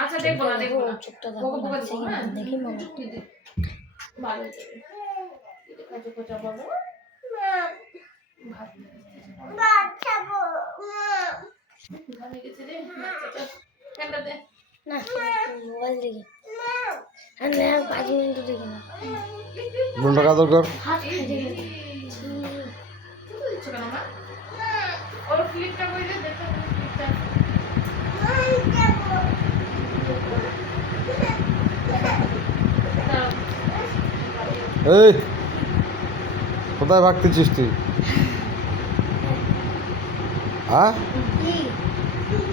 আচ্ছা দেখবো না চোখটা দেখি মামা ভালো হয়ে যাবে বাবা কাদর কর। এই কোথায় ভাগতেছিস তুই? হ্যাঁ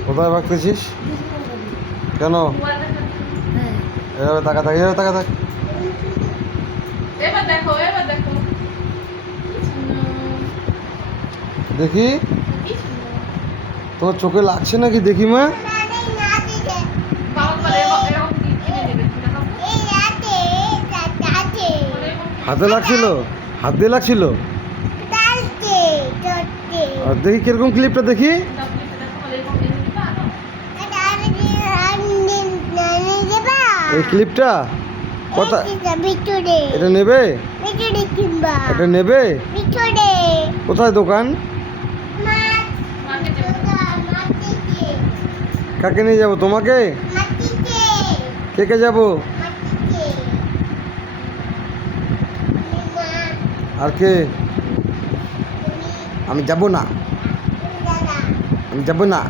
কোথায় ভাগতেছিস কেন? এভাবে তাকা থাক, এভাবে তাকা থাক। দেখি তোমার চোখে লাগছে নাকি দেখি মা। হাতে লাগছিল, হাত দিয়ে লাগছিল। আর দেখি কিরকম ক্লিপটা দেখি। এই ক্লিপটা কথা এটা নেবে, এটা নেবে কোথায় দোকান? কাকে নিয়ে যাবো? তোমাকে? কে কে যাবো? আর কে? আমি যাব না, আমি যাব না।